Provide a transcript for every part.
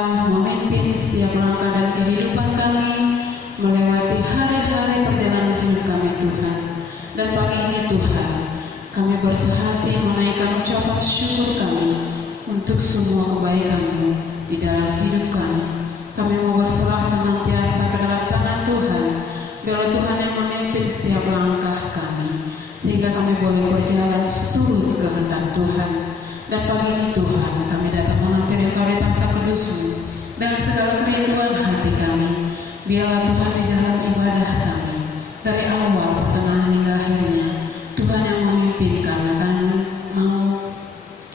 telah memimpin setiap langkah dan kehidupan kami melewati hari-hari perjalanan hidup kami Tuhan. Dan pagi ini Tuhan, kami bersehati menaikkan ucapan syukur kami untuk semua kebaikan-Mu di dalam hidup kami. Kami mau berserah senantiasa ke dalam tangan Tuhan. Biarlah Tuhan yang memimpin setiap langkah kami, sehingga kami boleh berjalan seturut kehendak Tuhan. Dan pagi ini Tuhan, kami datang menghampiri Engkau di takhta kudus-Mu dengan segala kerinduan hati kami. Biarlah Tuhan di dalam ibadah kami, dari awal, pertengahan hingga akhirnya, Tuhan yang memimpin kami mau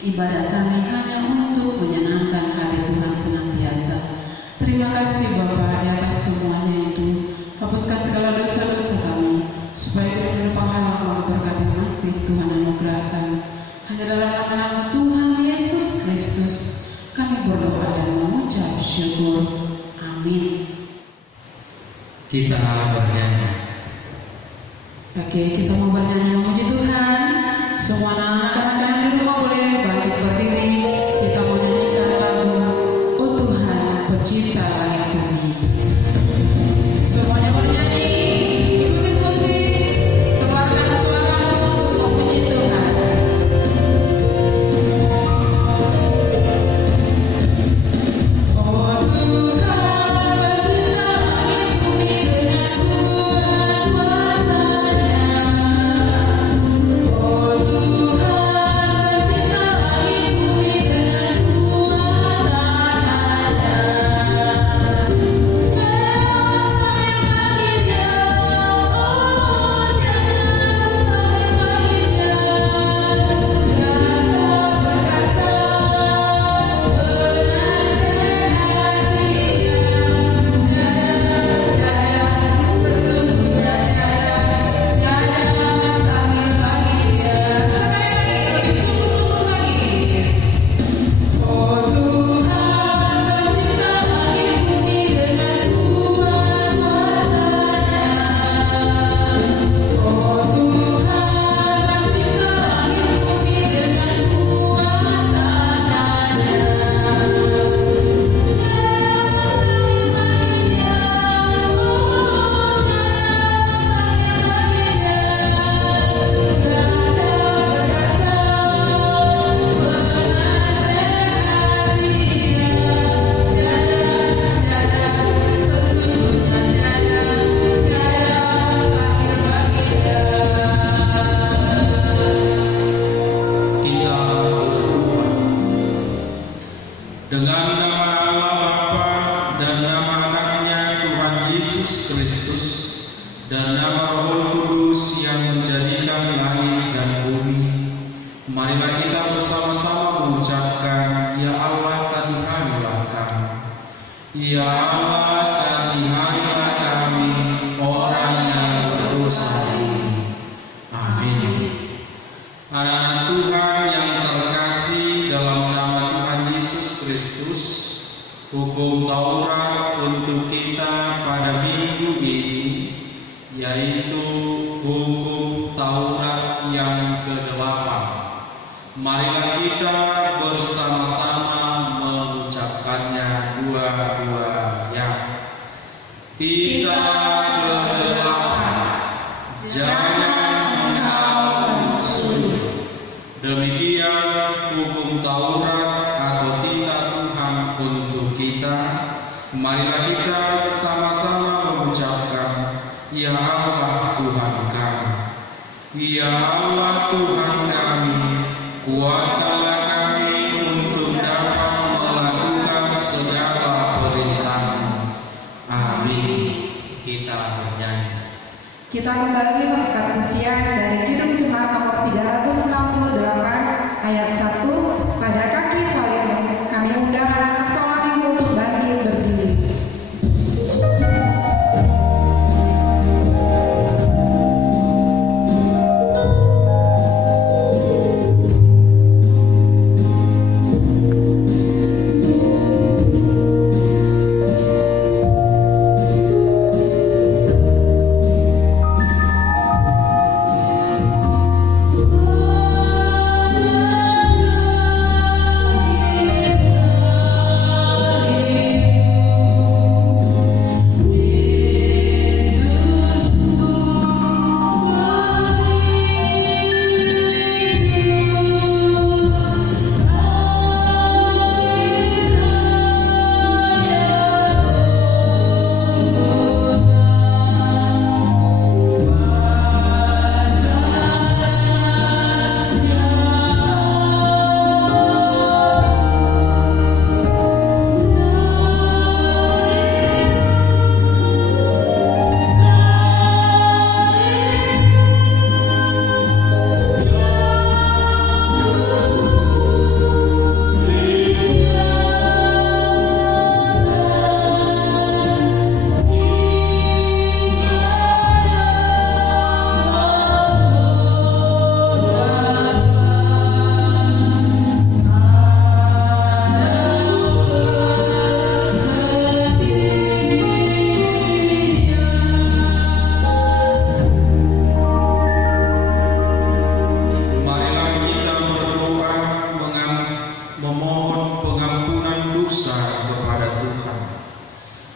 ibadah kami hanya untuk menyenangkan hati Tuhan senantiasa. Terima kasih Bapa di atas semuanya itu. Hapuskan segala dosa-dosa kami, supaya kita boleh pahala berkat yang masih Tuhan anugerahkan. Hanya dalam nama Tuhan Yesus Kristus kami berdoa dan mengucap syukur. Amin. Kita bernyanyi. Oke, kita mau bernyanyi memuji Tuhan. Semua anak-anak yang di rumah boleh bangkit berdiri. Kita mau nyanyikan lagu Oh Tuhan Pencipta langit bumi. Semuanya bernyanyi, ikutin musik, keluarkan suara untuk memuji Tuhan. Oh Tuhan pencipta langit bumi dengan kuat kuasa-Nya. Oh Tuhan pencipta langit bumi dengan kuat tangan-Nya. Dengan nama Allah Bapa dan nama anaknya Tuhan Yesus Kristus dan nama Roh Kudus yang menjadikan langit dan bumi, marilah kita bersama-sama mengucapkan, Ya Allah kasihanilah kami. Ya Allah kasihanilah kami, orang yang berdosa ini. Amin. Anak-anak Tuhan yang terkasih, dalam nama Tuhan Yesus Kristus, hukum Taurat untuk kita pada minggu ini yaitu hukum Taurat yang ke-8. Marilah kita bersama-sama mengucapkannya dua-duanya. Tiga ke-8. Jangan engkau mencuri. Demikian hukum Taurat atau titah Tuhan untuk kita. Marilah kita bersama-sama mengucapkan, Ya Allah Tuhan kami. Ya Allah Tuhan kami, kuatkanlah kami untuk dapat melakukan segala perintah-Mu. Amin. Kita bernyanyi. Kita kembali mengikat pujian dari Kidung Jemaat nomor 368 ayat 1. Pada kaki salib kami undang sekolah minggu untuk bangkit berdiri.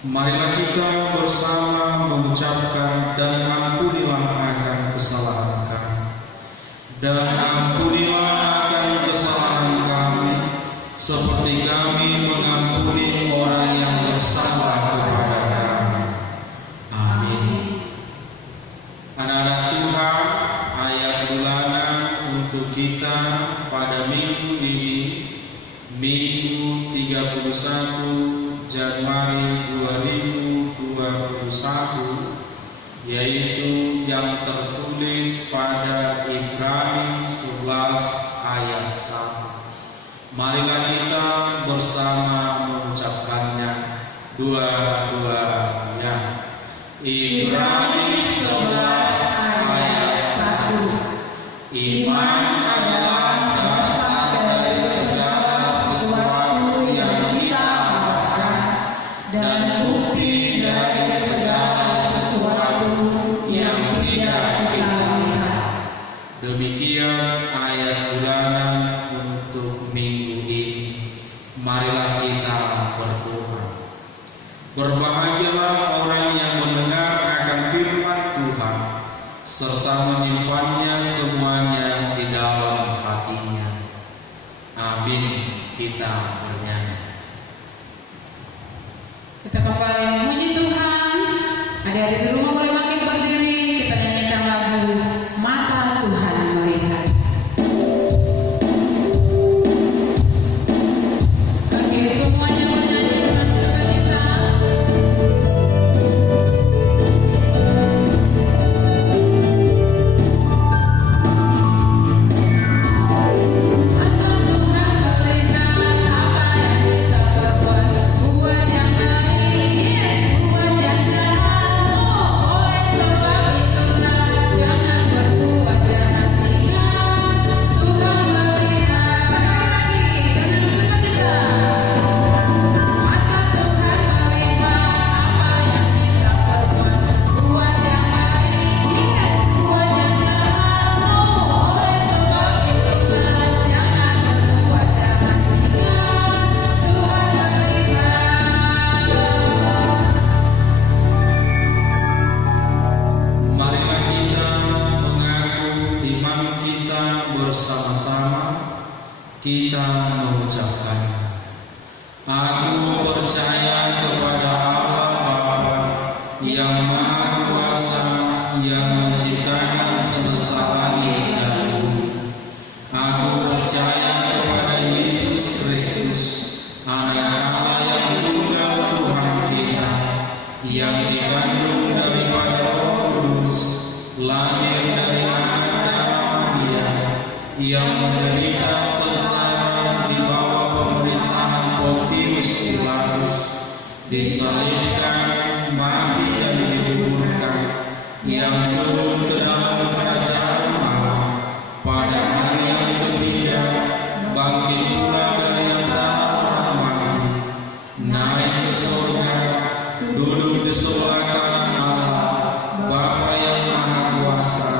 Marilah kita bersama mengucapkan dan ampunilah akan kesalahan kami. Dan ampunilah akan kesalahan kami, seperti kami mengampuni orang yang bersalah kepada kami. Amin. Anak-anak Tuhan, ayat bulanan untuk kita pada minggu ini, Minggu 31 Januari 2021, yaitu yang tertulis pada Ibrani 11 ayat 1. Marilah kita bersama mengucapkannya dua-duanya. Ibrani 11 ayat 1. Iman adalah dasar dari segala sesuatu yang kita harapkan dan bukti dari segala sesuatu yang tidak kita lihat. Demikian ayat bulanan untuk minggu ini. Marilah kita berdoa. Berbahagialah orang yang mendengar akan firman Tuhan serta menyimpannya semuanya di dalam hatinya. Amin. Kita bernyanyi. Kita kembali memuji Tuhan. Adik-adik di rumah boleh makin berdiri. Kita nyanyikan lagu Mata Tuhan Melihat. Oke, semuanya menyanyi dengan sukacita. Mata Tuhan melihat apa yang kita perbuat. Buat yang baik, yes, buat yang jahat. Oleh sebab itulah jangan berbuat jahat. Ingat, Tuhan melihat. Sekali lagi dengan sukacita. Mata Tuhan melihat apa yang kita perbuat. Buat yang baik, yes, buat yang jahat. Oleh sebab itulah jangan berbuat jahat. Ingat, Tuhan melihat. Marilah kita mengaku iman kita bersama-sama. Kita mengucapkan, Aku percaya kepada Allah Bapa yang Maha Kuasa, yang menciptakan semesta langit dan bumi. Aku percaya kepada Yesus Kristus, Anak Allah yang tunggal Tuhan kita, yang dikandung daripada Roh Kudus, lahir dari anak Maria, yang menderita sengsara di bawah pemerintahan Pontius Pilatus, disalibkan, mati dan dikuburkan, yang turun ke dalam kerajaan Allah, pada hari yang ketiga bangkit pula dari antara orang mati, naik ke surga, duduk di sebelah kanan Allah Bapa yang Maha Kuasa.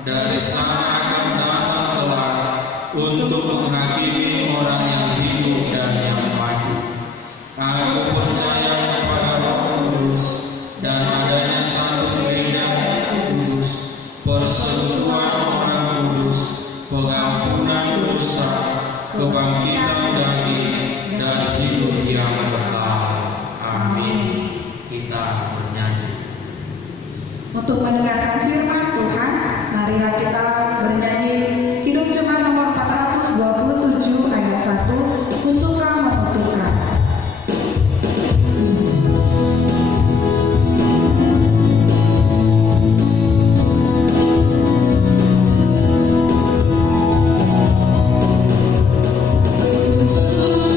Dari sana akan datang kelak untuk menghakimi orang yang hidup dan yang mati. Aku percaya kepada Roh Kudus dan adanya satu gereja yang kudus, persekutuan orang kudus, pengampunan dosa, kebangkitan daging, dan hidup yang kekal. Amin. Kita bernyanyi. Untuk mendengarkan firman Tuhan, marilah kita bernyanyi Kidung Jemaat nomor 427 ayat 1, Kusuka Menuturkan. Kusuka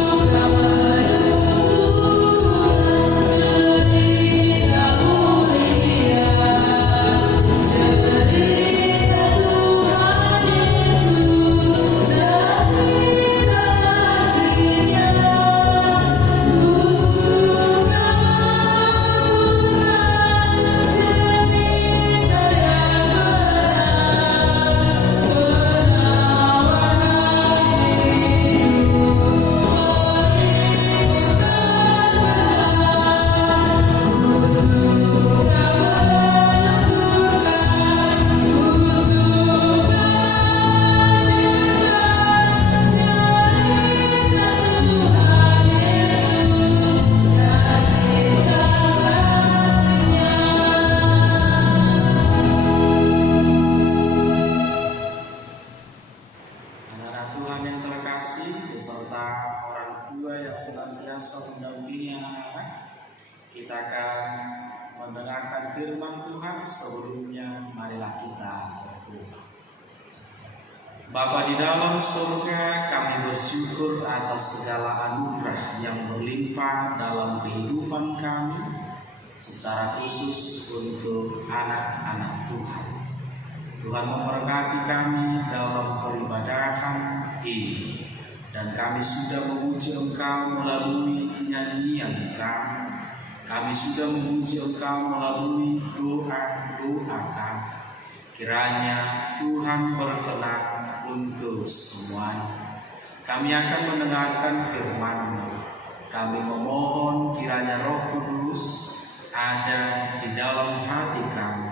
ini anak-anak, kita akan mendengarkan firman Tuhan. Sebelumnya marilah kita berdoa. Bapa di dalam surga, kami bersyukur atas segala anugerah yang berlimpah dalam kehidupan kami, secara khusus untuk anak-anak Tuhan. Tuhan memberkati kami dalam peribadahan ini, dan kami sudah memuji Engkau melalui nyanyian kami. Kami sudah memuji Engkau melalui doa-doa kami. Kiranya Tuhan berkenan untuk semuanya. Kami akan mendengarkan firman-Mu. Kami memohon kiranya Roh Kudus ada di dalam hati kami.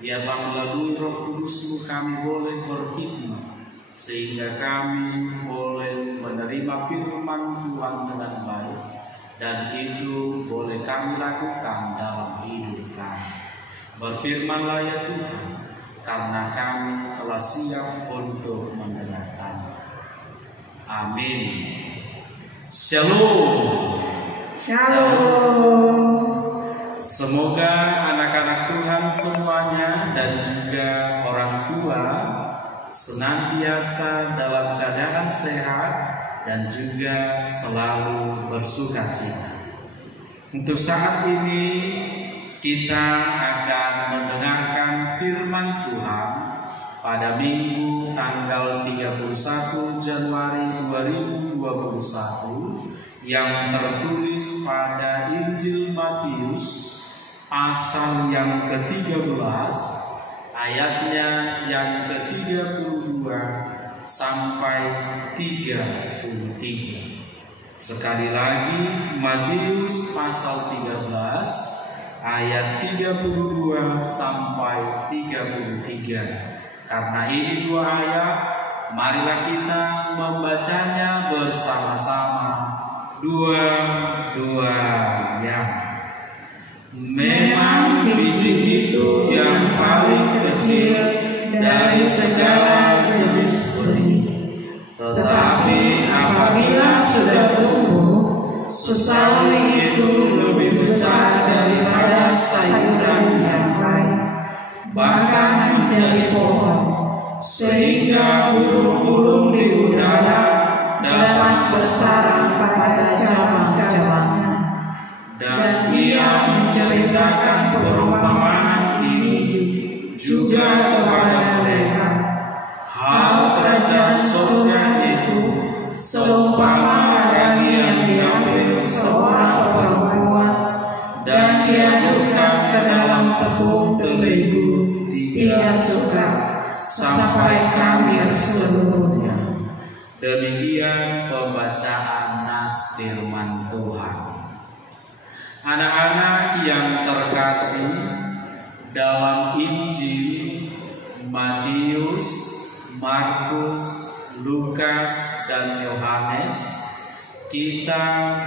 Biarlah melalui Roh Kudus-Mu kami boleh berkhidmat, sehingga kami boleh menerima firman Tuhan dengan baik, dan itu boleh kami lakukan dalam hidup kami. Berfirmanlah ya Tuhan, karena kami telah siap untuk mendengarkan. Amin. Shalom. Shalom. Semoga anak-anak Tuhan semuanya dan juga orang tua senantiasa dalam keadaan sehat dan juga selalu bersukacita. Untuk saat ini kita akan mendengarkan firman Tuhan pada Minggu tanggal 31 Januari 2021 yang tertulis pada Injil Matius pasal yang ke-13 ayatnya yang ke-32 sampai 33. Sekali lagi, Matius pasal 13 ayat 32 sampai 33. Karena ini dua ayat, marilah kita membacanya bersama-sama. Dua-duanya. Memang biji itu yang paling kecil dari segala jenis benih, tetapi apabila sudah tumbuh, sesawi itu lebih besar daripada sayuran yang lain, bahkan menjadi pohon, sehingga burung-burung di udara dapat bersarang pada cabang-cabangnya. Dan ia menceritakan perumpamaan ini juga kepada mereka. Hal kerajaan surga itu seumpama orang yang diambil seorang perempuan dan diadukkan ke dalam tepung terigu 3 sukat sampai khamir seluruhnya. Demikian pembacaan nas firman Tuhan. Anak-anak yang terkasih, dalam Injil Matius, Markus, Lukas, dan Yohanes, kita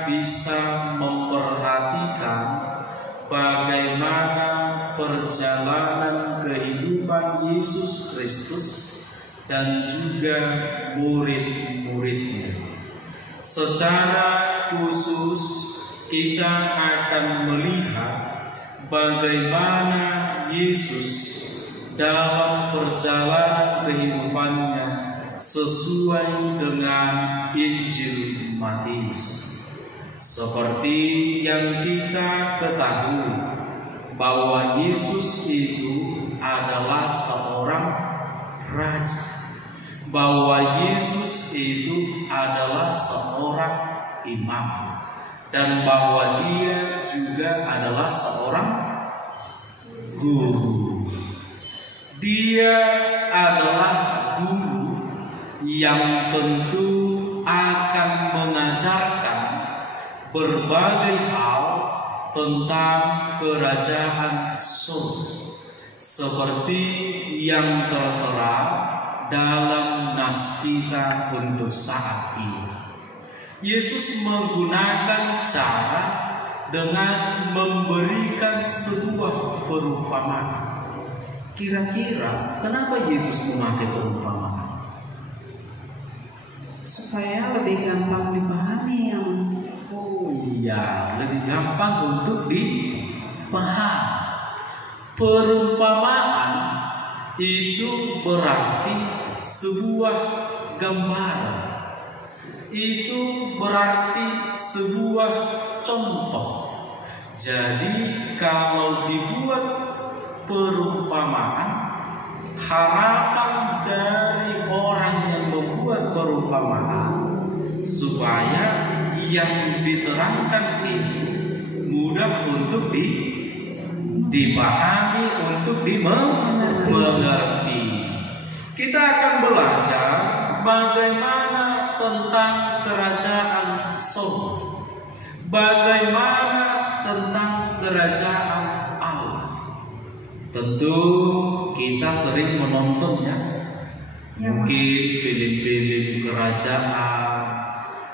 bisa memperhatikan bagaimana perjalanan kehidupan Yesus Kristus dan juga murid-muridnya. Secara khusus kita akan melihat bagaimana Yesus dalam perjalanan kehidupannya sesuai dengan Injil Matius. Seperti yang kita ketahui bahwa Yesus itu adalah seorang raja, bahwa Yesus itu adalah seorang imam, dan bahwa dia juga adalah seorang guru. Dia adalah guru yang tentu akan mengajarkan berbagai hal tentang kerajaan surga, seperti yang tertera dalam nas kita untuk saat ini. Yesus menggunakan cara dengan memberikan sebuah perumpamaan. Kira-kira kenapa Yesus memakai perumpamaan? Supaya lebih gampang dipahami yang Oh iya, lebih gampang untuk dipahami. Perumpamaan itu berarti sebuah gambaran. Itu berarti sebuah contoh. Jadi kalau dibuat perumpamaan, harapan dari orang yang membuat perumpamaan supaya yang diterangkan itu mudah untuk dipahami, untuk dimengerti. Kita akan belajar bagaimana tentang kerajaan surga, bagaimana tentang kerajaan Allah. Tentu kita sering menontonnya, mungkin film-film kerajaan.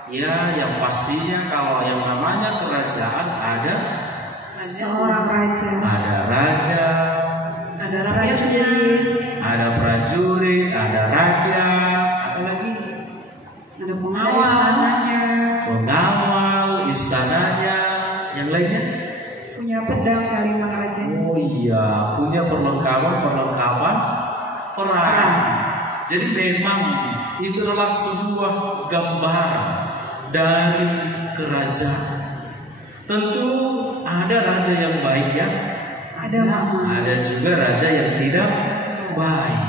Ya, yang pastinya kalau yang namanya kerajaan ada seorang raja, ada prajurit, ada rakyat, apa lagi? ada pengawal istananya, yang lainnya punya pedang kali rajanya. Oh iya, punya perlengkapan perang. Jadi memang itu adalah sebuah gambaran dari kerajaan. Tentu ada raja yang baik ya, ada juga raja yang tidak baik.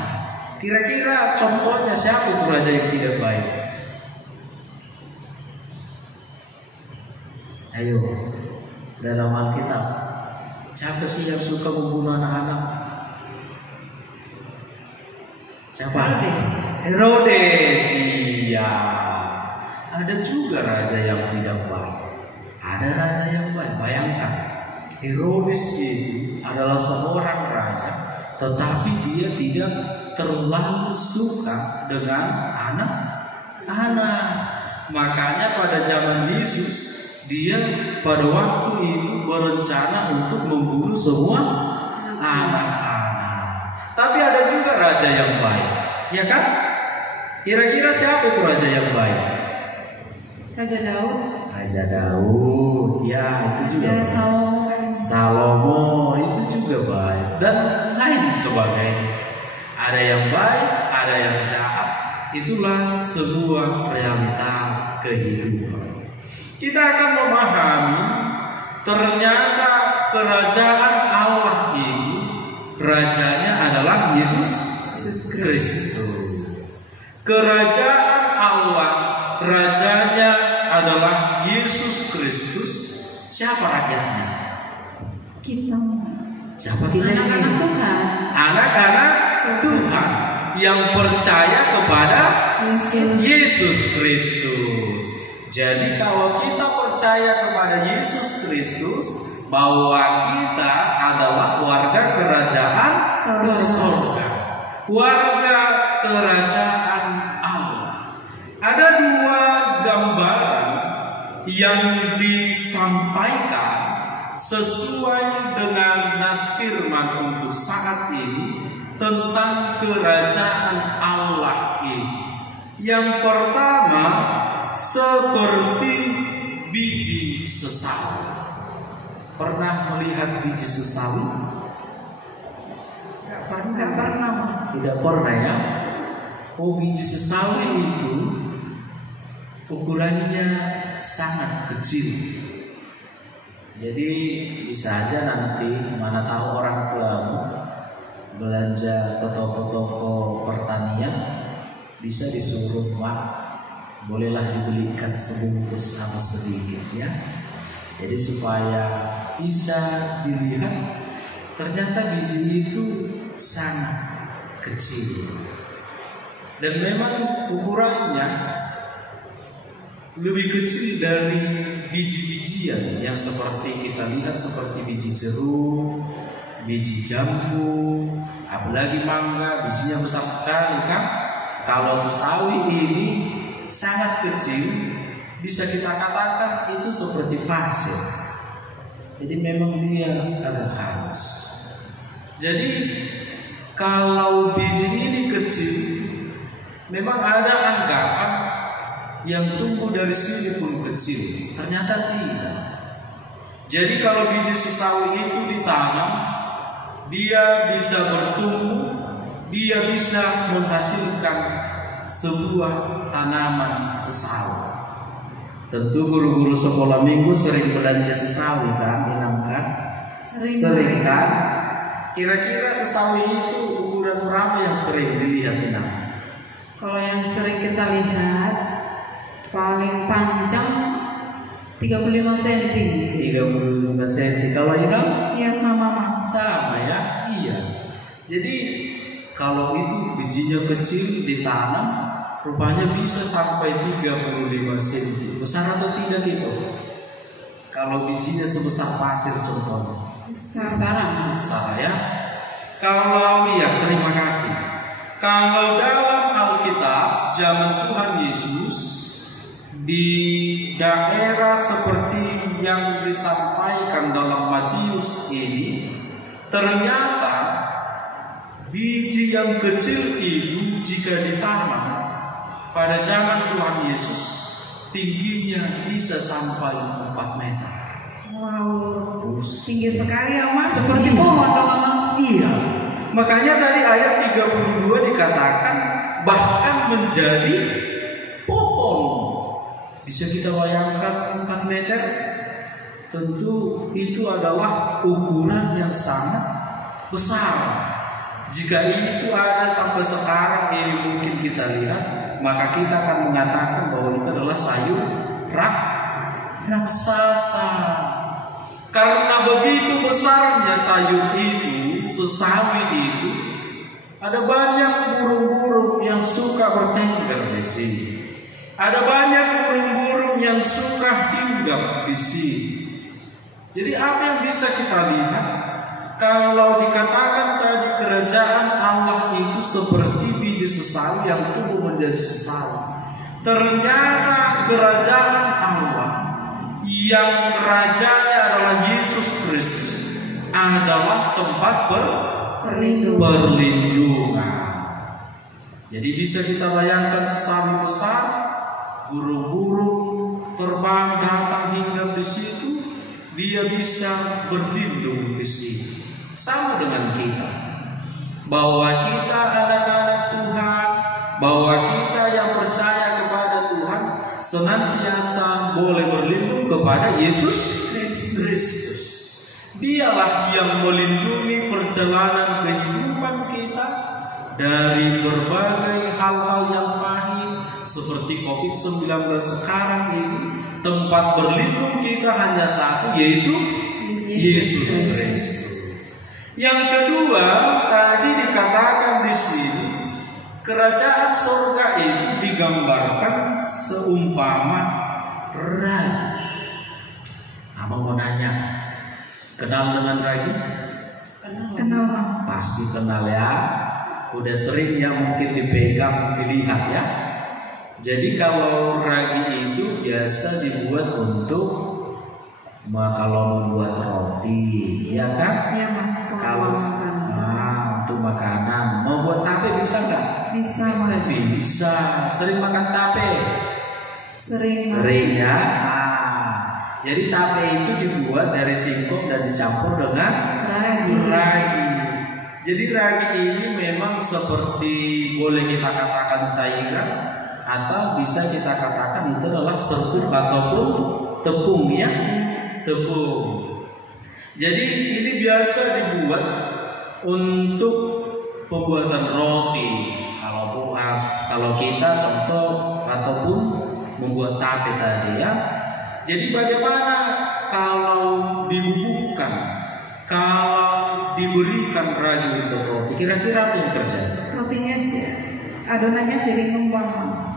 Kira-kira contohnya siapa itu raja yang tidak baik? Ayo, dalam Alkitab, siapa sih yang suka membunuh anak-anak? Siapa? Herodes. Iya. Ada juga raja yang tidak baik, ada raja yang baik. Bayangkan, Herodes itu adalah seorang raja, tetapi dia tidak terlalu suka dengan anak-anak. Makanya pada zaman Yesus, dia pada waktu itu berencana untuk membunuh semua anak-anak. Tapi ada juga raja yang baik, ya kan? Kira-kira siapa itu raja yang baik? Raja Daud, ya itu juga. Salomo itu juga baik, dan lain sebagainya. Ada yang baik, ada yang jahat. Itulah sebuah realita kehidupan. Kita akan memahami ternyata kerajaan Allah itu rajanya adalah Yesus Kristus. Kerajaan Allah rajanya adalah Yesus Kristus. Siapa rakyatnya? Kita. Siapa kita? Anak-anak Tuhan. Anak-anak Tuhan yang percaya kepada Yesus Kristus. Jadi kalau kita percaya kepada Yesus Kristus, bahwa kita adalah warga kerajaan surga, warga kerajaan Allah. Ada dua gambaran yang disampaikan sesuai dengan nas firman untuk saat ini tentang kerajaan Allah ini. Yang pertama, seperti biji sesawi. Pernah melihat biji sesawi? Tidak pernah ya? Oh, biji sesawi itu ukurannya sangat kecil. Jadi bisa aja nanti, mana tahu orang tuamu belanja ke toko-toko pertanian, bisa disuruh, Pak, bolehlah dibelikan sebungkus atau sedikit ya. Jadi supaya bisa dilihat ternyata biji itu sangat kecil. Dan memang ukurannya lebih kecil dari biji-bijian yang seperti kita lihat, seperti biji jeruk, biji jambu, apalagi mangga, bijinya besar sekali kan. Kalau sesawi ini sangat kecil, bisa kita katakan itu seperti pasir. Jadi memang dia agak halus. Jadi kalau biji ini kecil, memang ada anggapan yang tumbuh dari sini pun kecil? Ternyata tidak. Jadi kalau biji sesawi itu ditanam, dia bisa bertumbuh, dia bisa menghasilkan sebuah tanaman sesawi. Tentu guru-guru sekolah minggu sering belanja sesawi kan, Inam kan? Sering kan? Kira-kira sesawi itu ukuran berapa yang sering dilihat, Inam? Kalau yang sering kita lihat paling panjang 35 cm. 35 cm. Kalau Inam? Ya sama Mak. Sama ya? Iya. Jadi kalau itu bijinya kecil ditanam, rupanya bisa sampai 35 cm. Besar atau tidak itu? Kalau bijinya sebesar pasir contohnya. Besar ya. Kalau ya, terima kasih. Kalau dalam Alkitab zaman Tuhan Yesus di daerah seperti yang disampaikan dalam Matius ini, ternyata biji yang kecil itu jika ditanam pada zaman Tuhan Yesus tingginya bisa sampai 4 meter. Wow, tinggi sekali ya Mak. Seperti pohon dong, Mak. Iya. Makanya dari ayat 32 dikatakan bahkan menjadi pohon. Bisa kita bayangkan 4 meter? Tentu itu adalah ukuran yang sangat besar. Jika itu ada sampai sekarang ini mungkin kita lihat, maka kita akan mengatakan bahwa itu adalah sayur raksasa. Karena begitu besarnya sayur itu, sesawi itu, ada banyak burung-burung yang suka bertengger di sini. Ada banyak burung-burung yang suka hinggap di sini. Jadi apa yang bisa kita lihat? Kalau dikatakan tadi kerajaan Allah itu seperti biji sesawi yang tumbuh menjadi sesawi, ternyata kerajaan Allah yang rajanya adalah Yesus Kristus adalah tempat perlindungan. Jadi bisa kita bayangkan sesawi besar, burung-burung terbang datang hingga di situ, dia bisa berlindung di sini. Sama dengan kita, bahwa kita anak-anak Tuhan, bahwa kita yang percaya kepada Tuhan senantiasa boleh berlindung kepada Yesus Kristus. Dialah yang melindungi perjalanan kehidupan kita dari berbagai hal-hal yang pahit seperti COVID-19 sekarang ini. Tempat berlindung kita hanya satu, yaitu Yesus Kristus. Yang kedua, tadi dikatakan di sini kerajaan surga itu digambarkan seumpama ragi. Abang mau nanya, kenal dengan ragi? Kenal. Pasti kenal ya. Udah sering ya mungkin dipegang, dilihat ya. Jadi kalau ragi itu biasa dibuat untuk kalau membuat roti, ya kan? Ya Mak. Kalau untuk makanan, mau buat tape bisa nggak? Bisa. Bisa. Sering makan tape? Sering ya. Jadi tape itu dibuat dari singkong dan dicampur dengan ragi. Jadi ragi ini memang seperti boleh kita katakan cairan, atau bisa kita katakan itu adalah serbuk ataupun tepung ya, tepung. Jadi ini biasa dibuat untuk pembuatan roti. Kalau kita contoh ataupun membuat tape tadi ya. Jadi bagaimana kalau dibubuhkan, kalau diberikan ragi untuk roti, kira-kira apa yang terjadi? Rotinya adonannya jadi mengembang,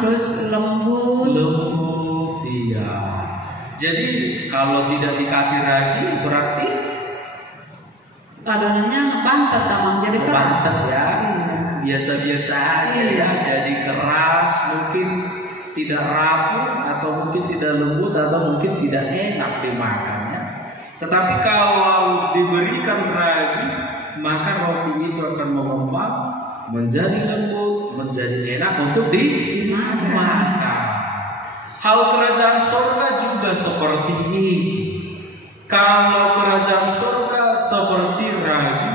terus lembut, iya. Jadi kalau tidak dikasih ragi berarti adonannya ngebantet, Abang, jadi keras. Bantet ya, biasa-biasa aja ya, jadi keras, mungkin tidak rapuh atau mungkin tidak lembut atau mungkin tidak enak dimakannya. Tetapi kalau diberikan ragi, maka roti itu akan mengembang menjadi lembut, menjadi enak untuk dimakan. Hal kerajaan surga juga seperti ini. Kalau kerajaan surga seperti ragi,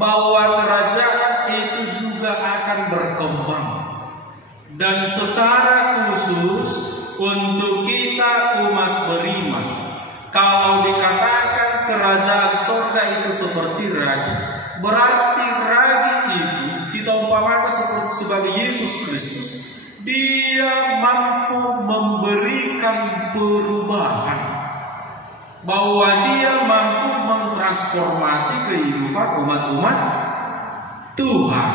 bahwa kerajaan itu juga akan berkembang. Dan secara khusus untuk kita umat beriman, kalau dikatakan kerajaan surga itu seperti ragi, berarti ragi itu kita umpamakan sebagai Yesus Kristus. Dia mampu memberikan perubahan, bahwa dia mampu mentransformasi kehidupan umat-umat Tuhan,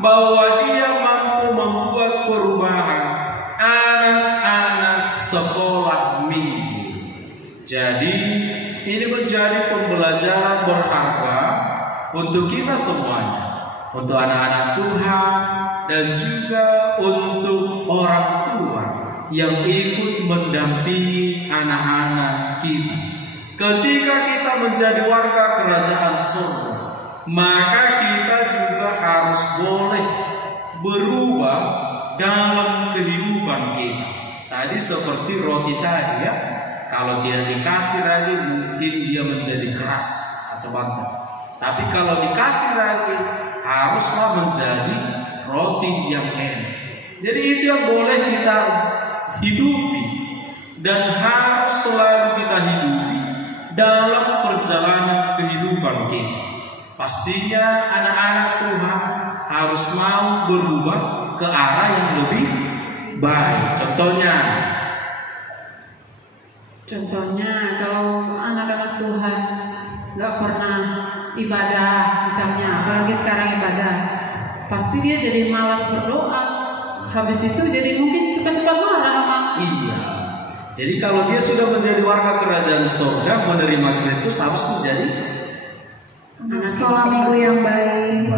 bahwa dia mampu membuat perubahan anak-anak sekolah minggu. Jadi ini menjadi pembelajaran berharga untuk kita semuanya, untuk anak-anak Tuhan dan juga untuk orang tua yang ikut mendampingi anak-anak kita. Ketika kita menjadi warga kerajaan surga, maka kita juga harus boleh berubah dalam kehidupan kita. Tadi seperti roti tadi ya, kalau tidak dikasih lagi mungkin dia menjadi keras atau banteng. Tapi kalau dikasih lagi haruslah menjadi roti yang enak. Jadi itu yang boleh kita hidupi dan harus selalu kita hidupi dalam perjalanan kehidupan kita. Pastinya anak-anak Tuhan harus mau berubah ke arah yang lebih baik. Contohnya kalau anak-anak Tuhan nggak pernah ibadah misalnya, apalagi sekarang ibadah, pasti dia jadi malas berdoa. Habis itu jadi mungkin cepat-cepat marah sama. Iya. Jadi kalau dia sudah menjadi warga kerajaan surga, menerima Kristus, harus menjadi sekolah minggu yang baik,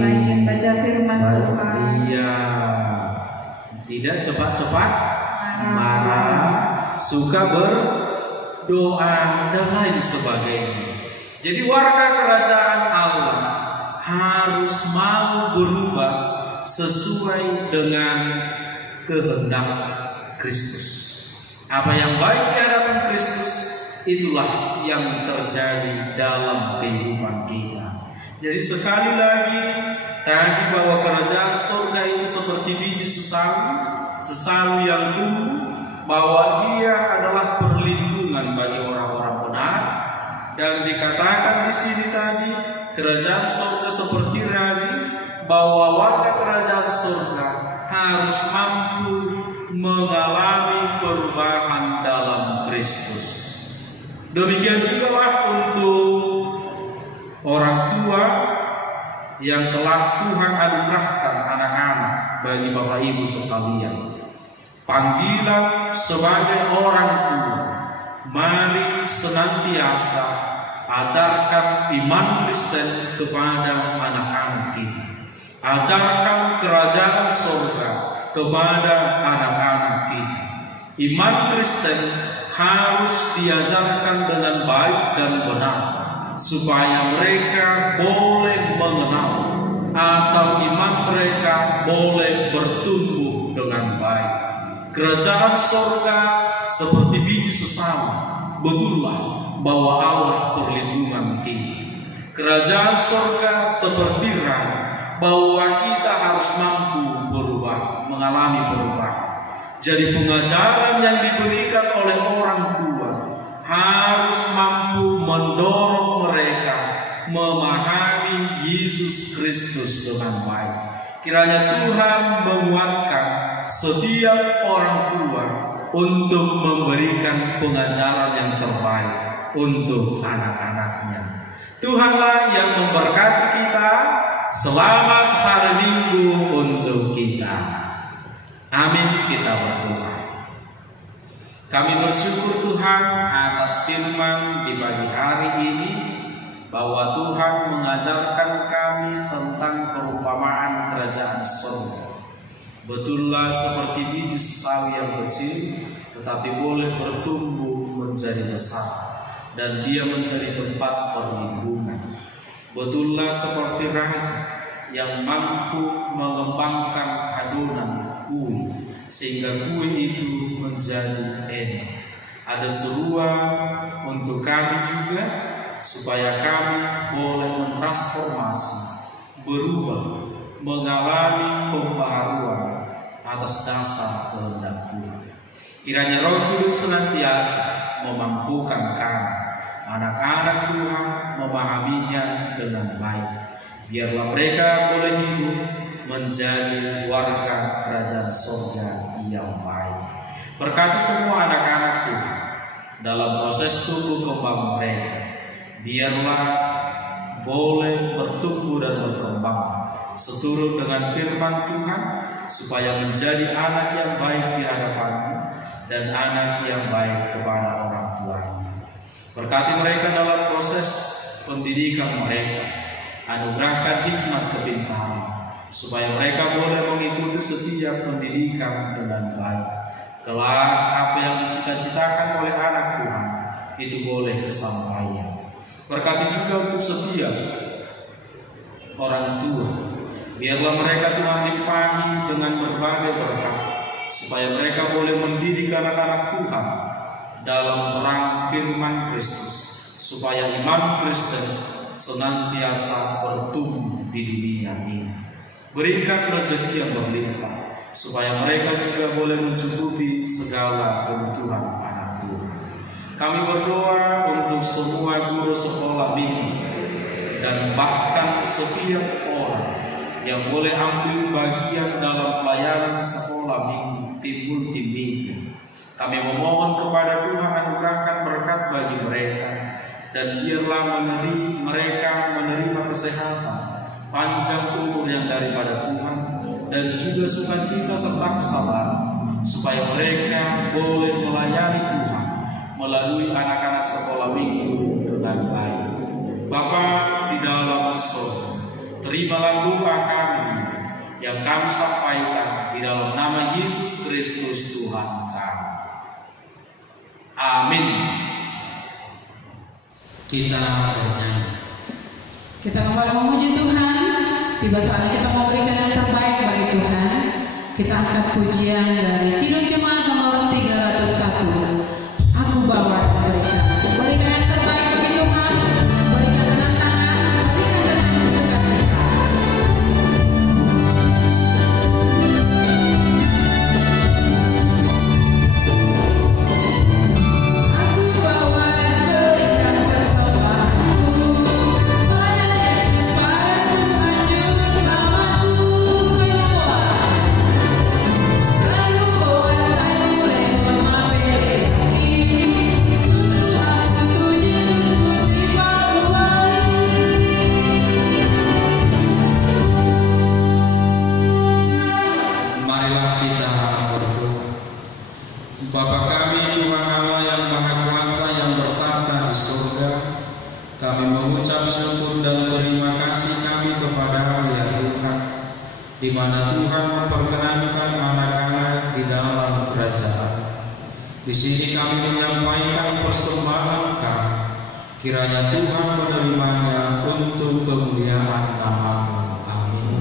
rajin baca firman Tuhan. Iya. Tidak cepat-cepat marah, suka berdoa dan lain sebagainya. Jadi warga kerajaan Allah harus mau berubah sesuai dengan kehendak Kristus. Apa yang baik di hadapan Kristus, itulah yang terjadi dalam kehidupan kita. Jadi sekali lagi tadi bahwa kerajaan surga itu seperti biji sesawi yang tumbuh, bahwa dia adalah perlindungan bagi orang-orang benar. Dan dikatakan di sini tadi kerajaan surga seperti ragi, bahwa warga kerajaan surga harus mampu mengalami perubahan dalam Kristus. Demikian juga lah untuk orang tua yang telah Tuhan anugerahkan anak-anak bagi Bapak Ibu sekalian. Panggilan sebagai orang tua, mari senantiasa ajarkan iman Kristen kepada anak-anak kita. Ajarkan kerajaan surga kepada anak-anak kita. Iman Kristen harus diajarkan dengan baik dan benar, supaya mereka boleh mengenal atau iman mereka boleh bertumbuh dengan baik. Kerajaan surga seperti biji sesawi, betullah bahwa Allah perlindungan kita. Kerajaan surga seperti ragi, bahwa kita harus mampu berubah, mengalami perubahan. Jadi pengajaran yang diberikan oleh orang tua harus mampu mendorong mereka memahami Yesus Kristus dengan baik. Kiranya Tuhan menguatkan setiap orang tua untuk memberikan pengajaran yang terbaik untuk anak-anaknya. Tuhanlah yang memberkati kita. Selamat hari Minggu untuk kita. Amin. Kita berdoa. Kami bersyukur Tuhan atas firman di pagi hari ini, bahwa Tuhan mengajarkan kami tentang perumpamaan kerajaan surga. Betullah seperti biji sesawi yang kecil, tetapi boleh bertumbuh menjadi besar, dan dia menjadi tempat perlindungan. Betullah seperti ragi yang mampu mengembangkan adonan kue sehingga kue itu menjadi enak. Ada seruan untuk kami juga supaya kami boleh mentransformasi, berubah, mengalami pembaharuan atas dasar kehendak Tuhan. Kiranya Roh Kudus senantiasa memampukan kami, anak-anak Tuhan, memahaminya dengan baik. Biarlah mereka boleh hidup menjadi warga kerajaan surga yang baik. Berkati semua anak-anak Tuhan dalam proses tumbuh kembang mereka. Biarlah boleh bertumbuh dan berkembang seturut dengan firman Tuhan, supaya menjadi anak yang baik di hadapan-Mu dan anak yang baik kepada orang tuanya. Berkati mereka dalam proses pendidikan mereka, anugerahkan hikmat kepintaran, supaya mereka boleh mengikuti setiap pendidikan dengan baik. Kelak apa yang dicita-citakan oleh anak Tuhan itu boleh kesampaian. Berkati juga untuk setiap orang tua, biarlah mereka Tuhan limpahi dengan berbagai berkat, supaya mereka boleh mendidik anak-anak Tuhan dalam terang firman Kristus, supaya iman Kristen senantiasa bertumbuh di dunia ini. Berikan rezeki yang berlimpah, supaya mereka juga boleh mencukupi segala kebutuhan anak Tuhan. Kami berdoa untuk semua guru sekolah minggu dan bahkan setiap orang yang boleh ambil bagian dalam pelayanan sekolah minggu tim multimedia. Kami memohon kepada Tuhan anugerahkan berkat bagi mereka, dan biarlah mereka menerima kesehatan, panjang umur yang daripada Tuhan, dan juga sukacita serta kesabaran, supaya mereka boleh melayani Tuhan melalui anak-anak sekolah minggu dengan baik. Bapa di dalam surga, terimalah doa kami yang kami sampaikan di dalam nama Yesus Kristus Tuhan kami. Amin. Kita bernyanyi. Kita kembali memuji Tuhan. Tiba saatnya kita memberikan yang terbaik bagi Tuhan. Kita angkat pujian dari Kidung Jemaat nomor 301. Aku bawa mereka. Berikan yang terbaik bagi Tuhan. Berikan dengan tangan, berikan dengan sukacita. Aku bawa dan berikan persembahanku pada Yesus, pada Tuhan Juru Selamatku. Saya bawa Bapa kami, Tuhan Allah yang Maha Kuasa yang bertata di surga, kami mengucap syukur dan terima kasih kami kepada ya Tuhan, di mana Tuhan memperkenankan anak-anak di dalam kerajaan. Di sini kami menyampaikan persembahan kami, kiranya Tuhan menerimanya untuk kemuliaan nama-Mu. Amin.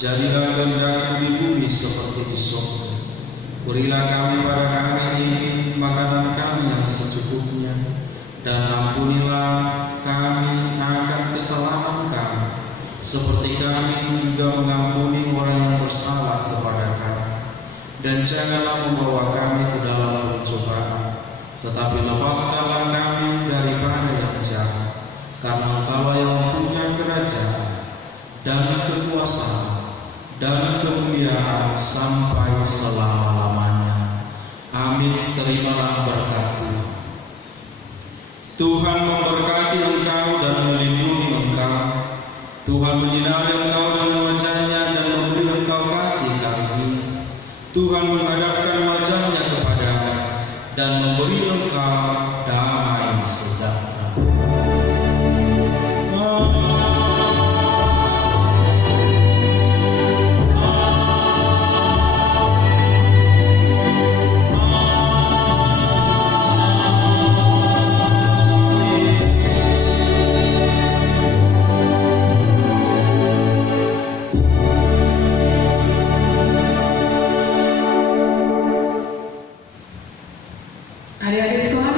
Jadilah kehendak-Mu di bumi seperti di surga. Berilah kami pada hari ini makanan kami yang secukupnya, dan ampunilah kami akan kesalahan kami, seperti kami juga mengampuni orang yang bersalah kepada kami. Dan janganlah membawa kami ke dalam pencobaan, tetapi lepaskanlah kami daripada yang jahat, karena Engkau yang punya kerajaan dan kekuasaan, dan kemuliaan sampai selama-lamanya. Amin. Terimalah berkat Tuhan. Tuhan memberkati engkau dan melindungi engkau. Tuhan menyinari engkau dengan wajah-Nya dan memberi engkau kasih karunia. Tuhan menghadapkan wajah-Nya kepadamu dan memberi engkau damai sejahtera. Adik-adik sekolah